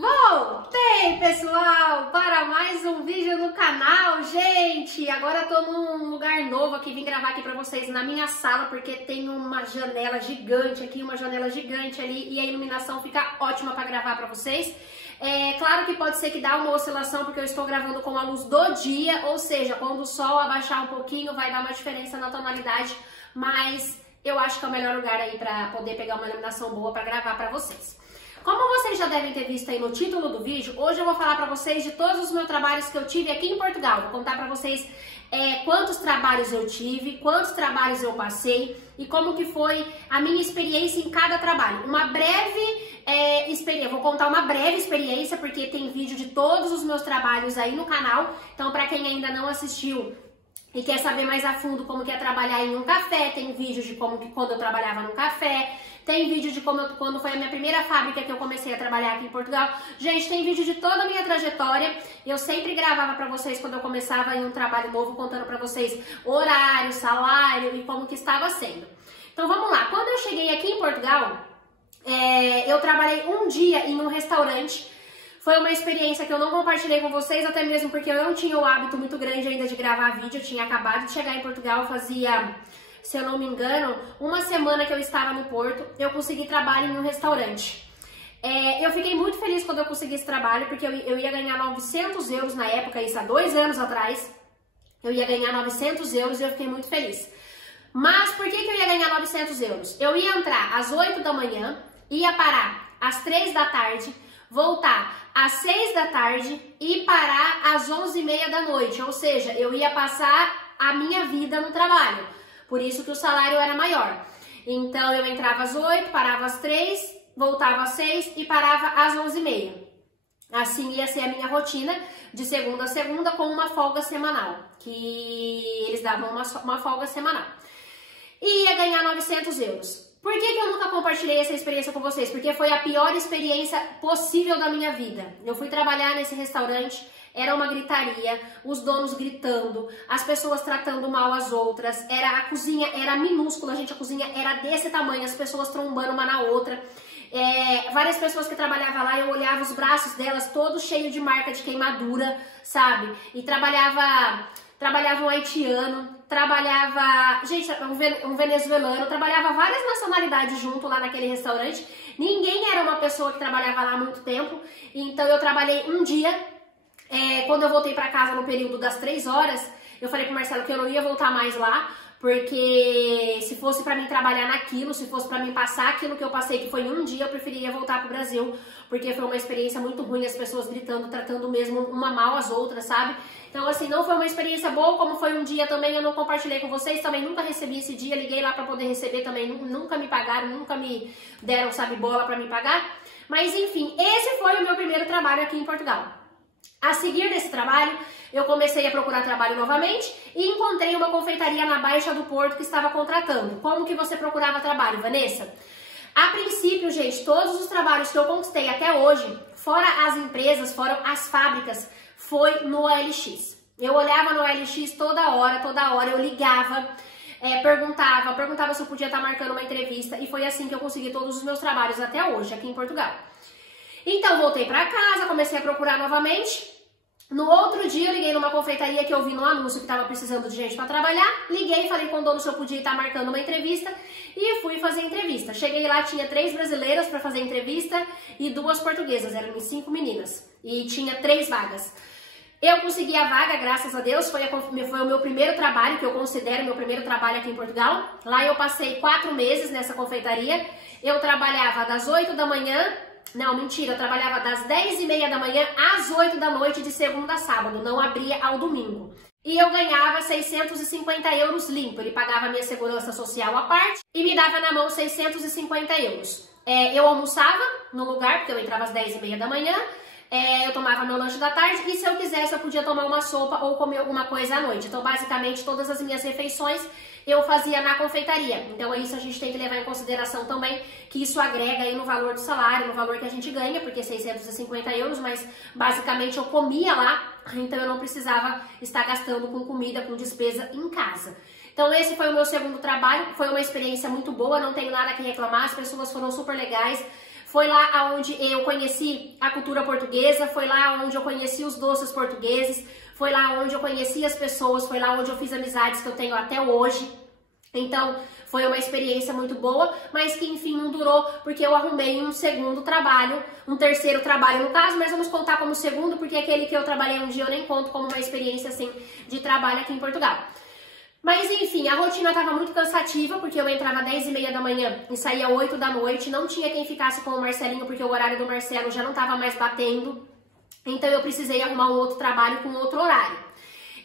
Voltei, pessoal, para mais um vídeo no canal, gente. Agora eu tô num lugar novo aqui, vim gravar aqui pra vocês na minha sala, porque tem uma janela gigante aqui, uma janela gigante ali, e a iluminação fica ótima pra gravar pra vocês. Claro que pode ser que dá uma oscilação, porque eu estou gravando com a luz do dia, ou seja, quando o sol abaixar um pouquinho, vai dar uma diferença na tonalidade, mas eu acho que é o melhor lugar aí pra poder pegar uma iluminação boa pra gravar pra vocês. Como vocês já devem ter visto aí no título do vídeo, hoje eu vou falar pra vocês de todos os meus trabalhos que eu tive aqui em Portugal. Vou contar pra vocês quantos trabalhos eu tive, quantos trabalhos eu passei e como que foi a minha experiência em cada trabalho. Uma breve experiência, vou contar uma breve experiência porque tem vídeo de todos os meus trabalhos aí no canal. Então, pra quem ainda não assistiu e quer saber mais a fundo como que é trabalhar em um café, tem vídeo de como que quando eu trabalhava no café, tem vídeo de quando foi a minha primeira fábrica que eu comecei a trabalhar aqui em Portugal. Gente, tem vídeo de toda a minha trajetória. Eu sempre gravava pra vocês quando eu começava em um trabalho novo, contando pra vocês horário, salário e como que estava sendo. Então vamos lá, quando eu cheguei aqui em Portugal, eu trabalhei um dia em um restaurante. Foi uma experiência que eu não compartilhei com vocês, até mesmo porque eu não tinha o hábito muito grande ainda de gravar vídeo. Eu tinha acabado de chegar em Portugal, fazia, se eu não me engano, uma semana que eu estava no Porto. Eu consegui trabalho em um restaurante. Eu fiquei muito feliz quando eu consegui esse trabalho, porque eu ia ganhar 900 euros na época, isso há 2 anos atrás. Eu ia ganhar 900 euros e eu fiquei muito feliz. Mas por que eu ia ganhar 900 euros? Eu ia entrar às 8 da manhã, ia parar às 3 da tarde, voltar às 6 da tarde e parar às 11h30 da noite. Ou seja, eu ia passar a minha vida no trabalho. Por isso que o salário era maior. Então eu entrava às 8, parava às 3, voltava às 6 e parava às 11h30. Assim ia ser a minha rotina de segunda a segunda com uma folga semanal. Que eles davam uma folga semanal. E ia ganhar 900 euros. Por que eu nunca compartilhei essa experiência com vocês? Porque foi a pior experiência possível da minha vida. Eu fui trabalhar nesse restaurante, era uma gritaria, os donos gritando, as pessoas tratando mal as outras, a cozinha era minúscula, gente, a cozinha era desse tamanho, as pessoas trombando uma na outra. Várias pessoas que trabalhavam lá, eu olhava os braços delas todos cheios de marca de queimadura, sabe? E trabalhava um haitiano, trabalhava, gente, um venezuelano, trabalhava várias nacionalidades junto lá naquele restaurante. Ninguém era uma pessoa que trabalhava lá há muito tempo, então eu trabalhei um dia. Quando eu voltei pra casa no período das 3 horas, eu falei pro Marcelo que eu não ia voltar mais lá, porque se fosse pra mim trabalhar naquilo, se fosse pra mim passar aquilo que eu passei, que foi um dia, eu preferiria voltar pro Brasil, porque foi uma experiência muito ruim, as pessoas gritando, tratando mesmo uma mal as outras, sabe? Então, assim, não foi uma experiência boa, como foi um dia também, eu não compartilhei com vocês, também nunca recebi esse dia, liguei lá pra poder receber também, nunca me pagaram, nunca me deram, sabe, bola pra me pagar. Mas, enfim, esse foi o meu primeiro trabalho aqui em Portugal. A seguir desse trabalho, eu comecei a procurar trabalho novamente e encontrei uma confeitaria na Baixa do Porto que estava contratando. Como que você procurava trabalho, Vanessa? A princípio, gente, todos os trabalhos que eu conquistei até hoje, fora as empresas, fora as fábricas, foi no OLX. Eu olhava no OLX toda hora, eu ligava, perguntava se eu podia estar marcando uma entrevista e foi assim que eu consegui todos os meus trabalhos até hoje, aqui em Portugal. Então, voltei pra casa, comecei a procurar novamente. No outro dia, eu liguei numa confeitaria que eu vi no anúncio que estava precisando de gente para trabalhar. Liguei e falei com o dono se eu podia estar marcando uma entrevista e fui fazer entrevista. Cheguei lá, tinha 3 brasileiras para fazer entrevista e 2 portuguesas, eram 5 meninas. E tinha 3 vagas. Eu consegui a vaga, graças a Deus, foi o meu primeiro trabalho, que eu considero meu primeiro trabalho aqui em Portugal. Lá eu passei 4 meses nessa confeitaria. Eu trabalhava das 8 da manhã... Não, mentira, eu trabalhava das 10h30 da manhã às 8 da noite de segunda a sábado, não abria ao domingo. E eu ganhava 650 euros limpo, ele pagava a minha segurança social à parte e me dava na mão 650 euros. Eu almoçava no lugar, porque eu entrava às 10h30 da manhã, eu tomava meu lanche da tarde e se eu quisesse eu podia tomar uma sopa ou comer alguma coisa à noite. Então basicamente todas as minhas refeições eu fazia na confeitaria. Então isso a gente tem que levar em consideração também, que isso agrega aí no valor do salário, no valor que a gente ganha, porque 650 euros, mas basicamente eu comia lá, então eu não precisava estar gastando com comida, com despesa em casa. Então esse foi o meu segundo trabalho, foi uma experiência muito boa, não tenho nada que reclamar, as pessoas foram super legais. Foi lá onde eu conheci a cultura portuguesa, foi lá onde eu conheci os doces portugueses, foi lá onde eu conheci as pessoas, foi lá onde eu fiz amizades que eu tenho até hoje. Então, foi uma experiência muito boa, mas que enfim não durou, porque eu arrumei um segundo trabalho, um terceiro trabalho no caso, mas vamos contar como segundo, porque aquele que eu trabalhei um dia eu nem conto como uma experiência assim de trabalho aqui em Portugal. Mas enfim, a rotina estava muito cansativa, porque eu entrava às 10h30 da manhã e saía 8 da noite, não tinha quem ficasse com o Marcelinho, porque o horário do Marcelo já não estava mais batendo, então eu precisei arrumar um outro trabalho com outro horário.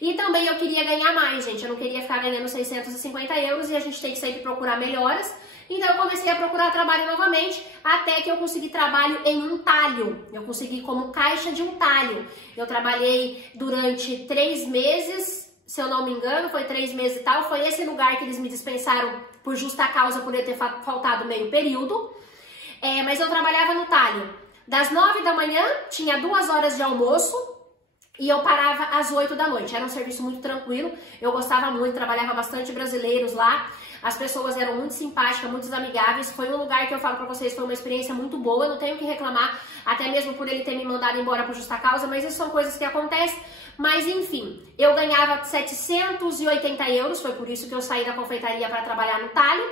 E também eu queria ganhar mais, gente, eu não queria ficar ganhando 650 euros e a gente tem que sempre procurar melhoras. Então eu comecei a procurar trabalho novamente, até que eu consegui trabalho em um talho. Eu consegui como caixa de um talho. Eu trabalhei durante 3 meses, se eu não me engano, foi 3 meses e tal. Foi esse lugar que eles me dispensaram por justa causa, por eu ter faltado meio período. Mas eu trabalhava no talho. Das 9 da manhã, tinha 2 horas de almoço. E eu parava às 8 da noite. Era um serviço muito tranquilo, eu gostava muito, trabalhava bastante brasileiros lá. As pessoas eram muito simpáticas, muito amigáveis. Foi um lugar que eu falo pra vocês, foi uma experiência muito boa. Eu não tenho que reclamar, até mesmo por ele ter me mandado embora por justa causa, mas isso são coisas que acontecem. Mas enfim, eu ganhava 780 euros, foi por isso que eu saí da confeitaria para trabalhar no talho.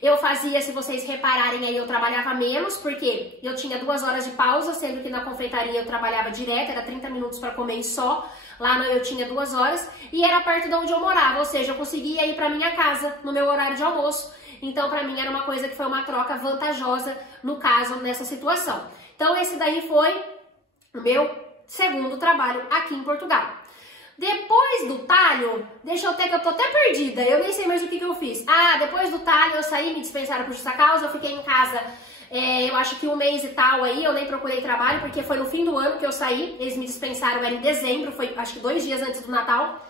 Eu fazia, se vocês repararem aí, eu trabalhava menos, porque eu tinha 2 horas de pausa, sendo que na confeitaria eu trabalhava direto, era 30 minutos para comer e só. Lá eu tinha 2 horas e era perto de onde eu morava, ou seja, eu conseguia ir para minha casa no meu horário de almoço. Então, para mim, era uma coisa que foi uma troca vantajosa, no caso, nessa situação. Então, esse daí foi o meu segundo trabalho aqui em Portugal. Depois do talho, deixa eu ter que eu tô até perdida, eu nem sei mais o que eu fiz. Depois do talho eu saí, me dispensaram por justa causa, eu fiquei em casa, eu acho que 1 mês e tal aí, eu nem procurei trabalho, porque foi no fim do ano que eu saí, eles me dispensaram, era em dezembro, foi acho que 2 dias antes do Natal.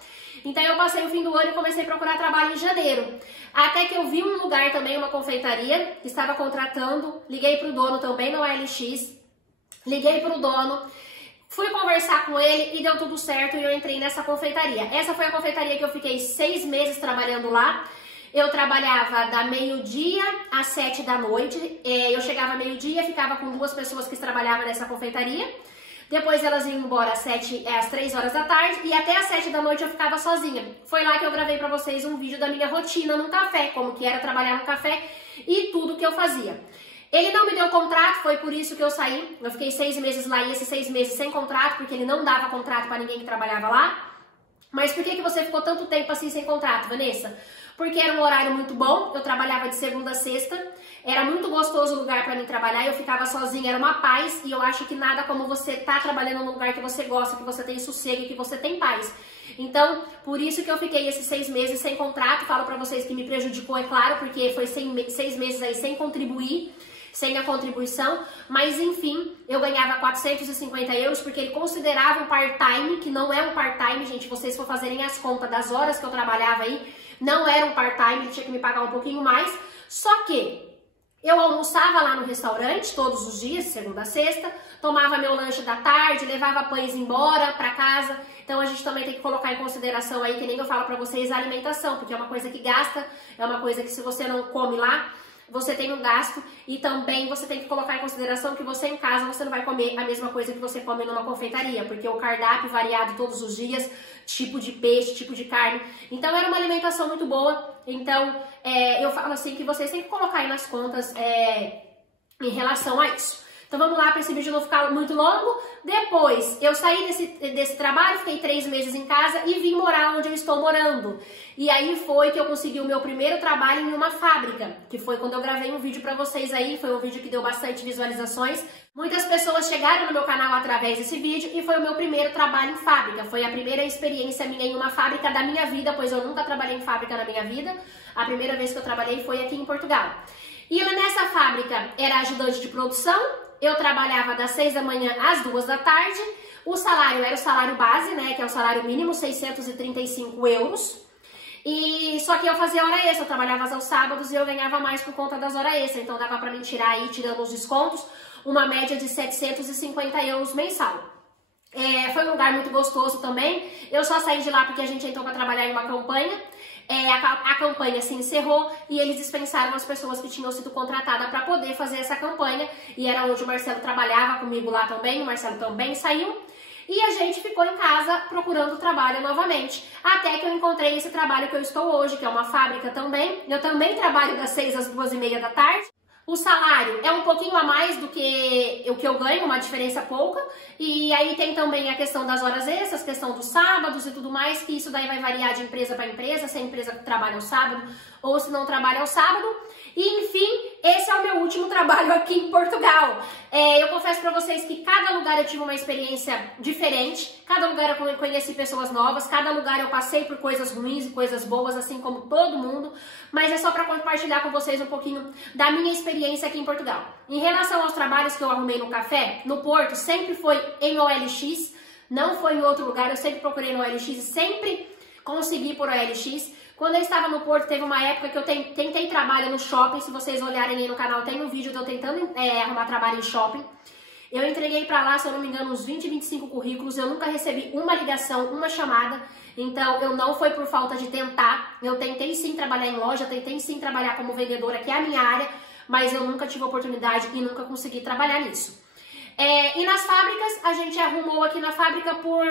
Então eu passei o fim do ano e comecei a procurar trabalho em janeiro. Até que eu vi um lugar também, uma confeitaria, que estava contratando, liguei pro dono também no OLX, liguei pro dono, fui conversar com ele e deu tudo certo e eu entrei nessa confeitaria. Essa foi a confeitaria que eu fiquei 6 meses trabalhando lá. Eu trabalhava da meio-dia às 7 da noite. Eu chegava meio-dia, ficava com 2 pessoas que trabalhavam nessa confeitaria. Depois elas iam embora às 3 horas da tarde e até às 7 da noite eu ficava sozinha. Foi lá que eu gravei pra vocês um vídeo da minha rotina no café, como que era trabalhar no café e tudo que eu fazia. Ele não me deu contrato, foi por isso que eu saí. Eu fiquei 6 meses lá e esses 6 meses sem contrato, porque ele não dava contrato para ninguém que trabalhava lá. Mas por que você ficou tanto tempo assim sem contrato, Vanessa? Porque era um horário muito bom, eu trabalhava de segunda a sexta, era muito gostoso o lugar para mim trabalhar, eu ficava sozinha, era uma paz, e eu acho que nada como você tá trabalhando num lugar que você gosta, que você tem sossego e que você tem paz. Então, por isso que eu fiquei esses 6 meses sem contrato, falo para vocês que me prejudicou, é claro, porque foi 6 meses aí sem contribuir, sem a contribuição, mas enfim, eu ganhava 450 euros, porque ele considerava um part-time, que não é um part-time, gente, vocês for fazerem as contas das horas que eu trabalhava aí, não era um part-time, ele tinha que me pagar um pouquinho mais, só que eu almoçava lá no restaurante todos os dias, segunda a sexta, tomava meu lanche da tarde, levava pães embora pra casa, então a gente também tem que colocar em consideração aí, que nem eu falo pra vocês, a alimentação, porque é uma coisa que gasta, é uma coisa que se você não come lá, você tem um gasto e também você tem que colocar em consideração que você em casa você não vai comer a mesma coisa que você come numa confeitaria, porque o cardápio variado todos os dias, tipo de peixe, tipo de carne, então era uma alimentação muito boa, então eu falo assim que vocês têm que colocar aí nas contas em relação a isso. Então vamos lá para esse vídeo não ficar muito longo. Depois eu saí desse trabalho, fiquei 3 meses em casa e vim morar onde eu estou morando. E aí foi que eu consegui o meu primeiro trabalho em uma fábrica, que foi quando eu gravei um vídeo para vocês aí, foi um vídeo que deu bastante visualizações. Muitas pessoas chegaram no meu canal através desse vídeo e foi o meu primeiro trabalho em fábrica. Foi a primeira experiência minha em uma fábrica da minha vida, pois eu nunca trabalhei em fábrica na minha vida. A primeira vez que eu trabalhei foi aqui em Portugal. E nessa fábrica era ajudante de produção. Eu trabalhava das 6 da manhã às 2 da tarde, o salário era o salário base, né, que é o salário mínimo, 635 euros. E só que eu fazia hora extra, eu trabalhava aos sábados e eu ganhava mais por conta das horas extras, então dava pra mim tirar aí, tirando os descontos, uma média de 750 euros mensal. Foi um lugar muito gostoso também. Eu só saí de lá porque a gente entrou para trabalhar em uma campanha. A campanha se encerrou e eles dispensaram as pessoas que tinham sido contratadas para poder fazer essa campanha. E era onde o Marcelo trabalhava comigo lá também. O Marcelo também saiu. E a gente ficou em casa procurando trabalho novamente. Até que eu encontrei esse trabalho que eu estou hoje, que é uma fábrica também. Eu também trabalho das 6 às 2h30 da tarde. O salário é um pouquinho a mais do que o que eu ganho, uma diferença pouca. E aí tem também a questão das horas extras, questão dos sábados e tudo mais, que isso daí vai variar de empresa para empresa, se a empresa trabalha ao sábado ou se não trabalha ao sábado. E enfim, esse é o meu último trabalho aqui em Portugal. Eu confesso pra vocês que cada lugar eu tive uma experiência diferente, cada lugar eu conheci pessoas novas, cada lugar eu passei por coisas ruins e coisas boas, assim como todo mundo, mas é só pra compartilhar com vocês um pouquinho da minha experiência aqui em Portugal. Em relação aos trabalhos que eu arrumei no café, no Porto, sempre foi em OLX, não foi em outro lugar, eu sempre procurei no OLX e sempre consegui por OLX. Quando eu estava no Porto, teve uma época que eu tentei trabalho no shopping. Se vocês olharem aí no canal, tem um vídeo de eu tentando arrumar trabalho em shopping. Eu entreguei pra lá, se eu não me engano, uns 20, 25 currículos. Eu nunca recebi uma ligação, uma chamada. Então, eu não foi por falta de tentar. Eu tentei sim trabalhar em loja, tentei sim trabalhar como vendedora, que é a minha área. Mas eu nunca tive oportunidade e nunca consegui trabalhar nisso. E nas fábricas, a gente arrumou aqui na fábrica por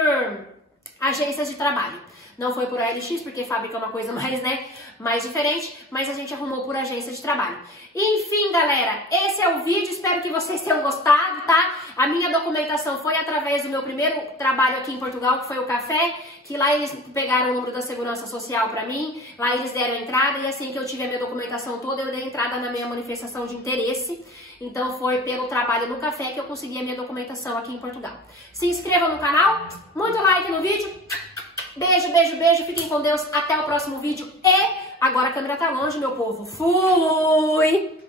agências de trabalho. Não foi por OLX, porque fábrica é uma coisa mais diferente, mas a gente arrumou por agência de trabalho. Enfim, galera, esse é o vídeo, espero que vocês tenham gostado, tá? A minha documentação foi através do meu primeiro trabalho aqui em Portugal, que foi o café, que lá eles pegaram o número da Segurança Social pra mim, lá eles deram entrada, e assim que eu tive a minha documentação toda, eu dei entrada na minha manifestação de interesse. Então foi pelo trabalho no café que eu consegui a minha documentação aqui em Portugal. Se inscreva no canal, muito like no vídeo. Beijo, beijo, beijo. Fiquem com Deus. Até o próximo vídeo. E agora a câmera tá longe, meu povo. Fui!